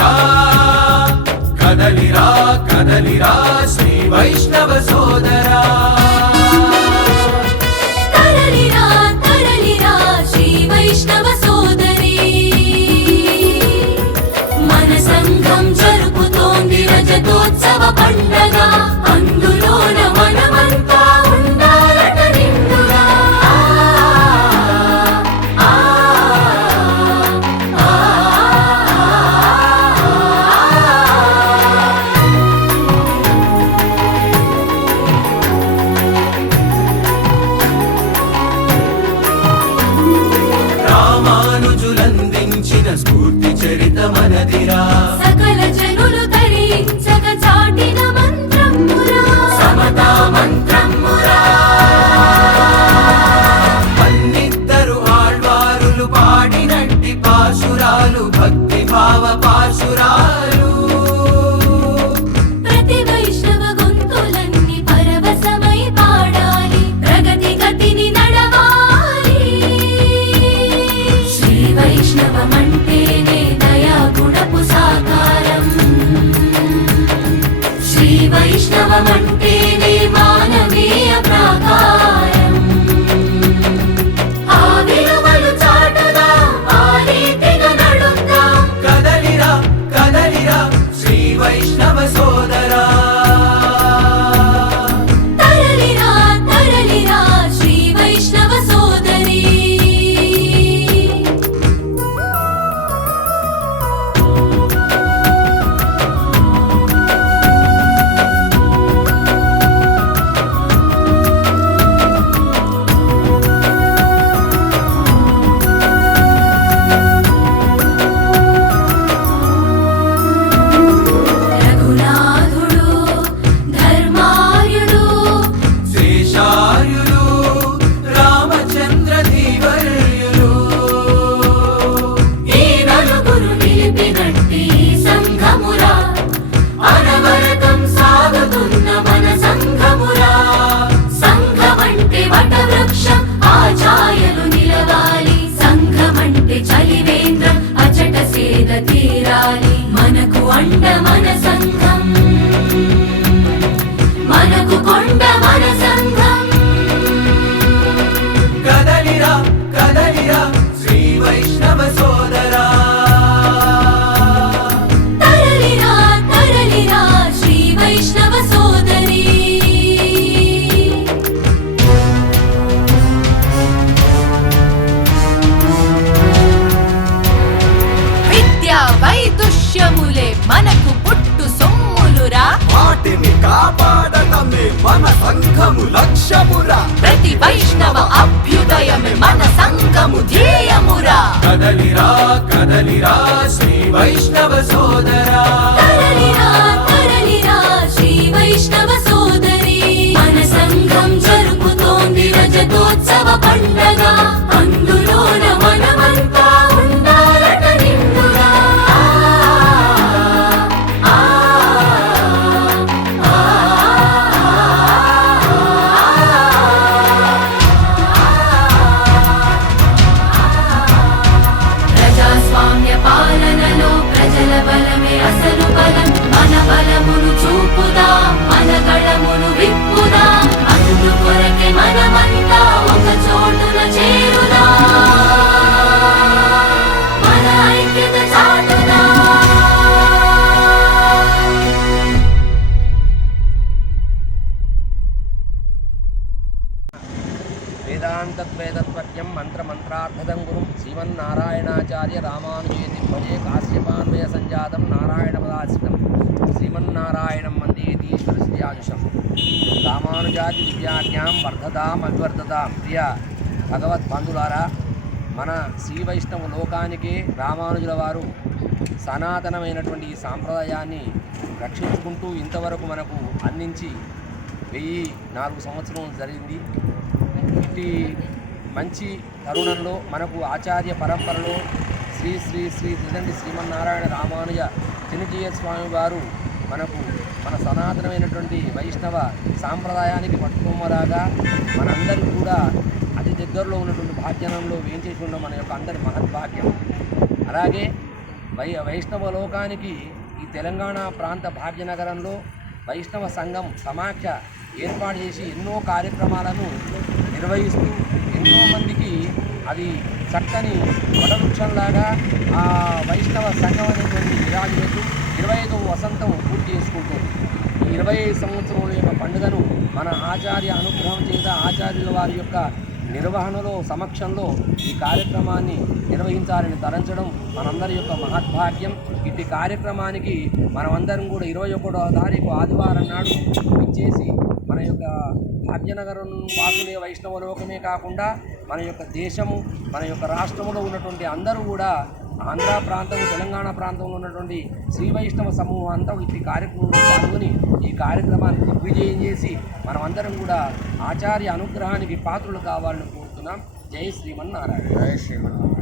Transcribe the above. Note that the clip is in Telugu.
కదలిరా కదలిరా కదలిరా శ్రీ వైష్ణవ సోదరా తరలిరా తరలిరా శ్రీ వైష్ణవ సోదరి మన సంఘం జరుపుతోంది రజతోత్సవ పండగ అందులోన మనమంతా ఉండాలట నిండుగా రామానుజులందించిన స్ఫూర్తి చరిత మనదిరా సకల జనులు తరించగ చాటిన మంత్రమురా సమతా మంత్రమురా పన్నిద్దరు ఆళ్వారులు పాడినట్టి పాశురాలు భక్తి భావ పాశురాలు ప్రతి వైష్ణవ గొంతులన్నీ పరవశమై పాడాలి ప్రగతి గతిని నడవాలి శ్రీ వైష్ణవమంటేనే దయా గుణపు సాకారం శ్రీ వైష్ణవమంటేనే మానవీయ ప్రాకారం ఆ విలువలు చాటుదాం ఆ రీతిగా నడుద్దాం కదలిరా కదలిరా శ్రీ వైష్ణవ సోదరా తరలిరా తరలిరా శ్రీ వైష్ణవ సోదరి రఘునాథుడు ధర్మార్యుడు శేషార్యులు రామచంద్ర ధీవర్యులు ఈ నలుగురు నిలిపినట్టి సంఘమురా అనవరతం సాగుతున్న మన సంఘమురా సంఘమంటే వటవృక్షం ఆ ఛాయలు నిలవాలి సంఘమంటే చలివేంద్రం అచట సేద తీరాలి మనకు అండ మన సంఘం మనకు కొండ మన సంఘం కదలిరా కదలిరా శ్రీ వైష్ణవ సోదరా తరలిరా తరలిరా శ్రీ వైష్ణవ సోదరి విద్యా వైదుష్యములే మనకు పుట్టు సొమ్ములురా వాటిని కాపాడటమే మన సంఘము లక్ష్యమురా ప్రతి వైష్ణవ అభ్యుదయమే మన సంఘము ధ్యేయమురా కదలిరా కదలిరా శ్రీ వైష్ణవ సోదరా తరలిరా తరలిరా శ్రీ వైష్ణవ సోదరి మన సంఘం జరుపుతోంది రజతోత్సవ పండగ అందులోన మనమంతా ఉండాలట నిండుగా ప్రజాస్వామ్య పాలనలో ప్రజల బలమే అసలు బలం మన బలమును చూపుదాం మన గళమును విప్పుదాం అందు కొరకే మనమంతా ఒక చోటున చేరుదాం మన ఐక్యత చాటుదాం వేదాంతద్వేదత్వజ్ఞం మంత్రమంత్రార్థదం గురుం శ్రీమన్నారాయణాచార్య రామానుజేతి భజే కాశ్యపాన్వయ సంజాతం నారాయణపదాశ్రితం శ్రీమన్నారాయణం వందేతీశ్వర శ్రీయాజుషం రామానుజాతి దివ్యాజ్ఞాం వర్ధతాం అవివర్ధతాం ప్రియ భగవద్బంధులారా మన శ్రీ వైష్ణవ లోకానికి రామానుజుల వారు సనాతనమైనటువంటి ఈ సాంప్రదాయాన్ని రక్షించుకుంటూ ఇంతవరకు మనకు అందించి 1004 సంవత్సరం జరిగింది. ఇట్టి మంచి తరుణంలో మనకు ఆచార్య పరంపరలో శ్రీ శ్రీ శ్రీ త్రిదండి శ్రీమన్నారాయణ రామానుజ చిన్నజీయ స్వామి వారు మనకు మన సనాతనమైనటువంటి వైష్ణవ సాంప్రదాయానికి పట్టుకోమలాగా మనందరికీ కూడా అతి దగ్గరలో ఉన్నటువంటి భాగ్యనంలో వేయించేసి ఉండడం మన యొక్క అందరి మహద్భాగ్యం. అలాగే వైష్ణవ లోకానికి ఈ తెలంగాణ ప్రాంత భాగ్యనగరంలో వైష్ణవ సంఘం సమాఖ్య ఏర్పాటు చేసి ఎన్నో కార్యక్రమాలను నిర్వహిస్తూ ఎంతోమందికి అది చక్కని వటవృక్షంలాగా ఆ వైష్ణవ సంఘం అనేటువంటి విరాజులకు 25వ వసంతం పూర్తి చేసుకుంటుంది. ఈ 25 సంవత్సరముల యొక్క పండుగను మన ఆచార్య అనుగ్రహం చేత ఆచార్యుల వారి యొక్క నిర్వహణలో సమక్షంలో ఈ కార్యక్రమాన్ని నిర్వహించాలని తలంచడం మనందరి యొక్క మహద్భాగ్యం. ఇట్టి కార్యక్రమానికి మనమందరం కూడా 21వ తారీఖు ఆదివారం నాడు ఇచ్చేసి మన యొక్క భాగ్యనగరం వాసులే వైష్ణవ లోకమే కాకుండా మన యొక్క దేశము మన యొక్క రాష్ట్రంలో ఉన్నటువంటి అందరూ కూడా ఆంధ్ర ప్రాంతం తెలంగాణ ప్రాంతంలో ఉన్నటువంటి శ్రీ వైష్ణవ సమూహం అంతా ఈ కార్యక్రమంలో పాల్గొని ఈ కార్యక్రమాన్ని దిగ్విజయం చేసి మనమందరం కూడా ఆచార్య అనుగ్రహానికి పాత్రలు కావాలని కోరుతున్నాం. జై శ్రీమన్నారాయణ. జై శ్రీమన్నారాయణ.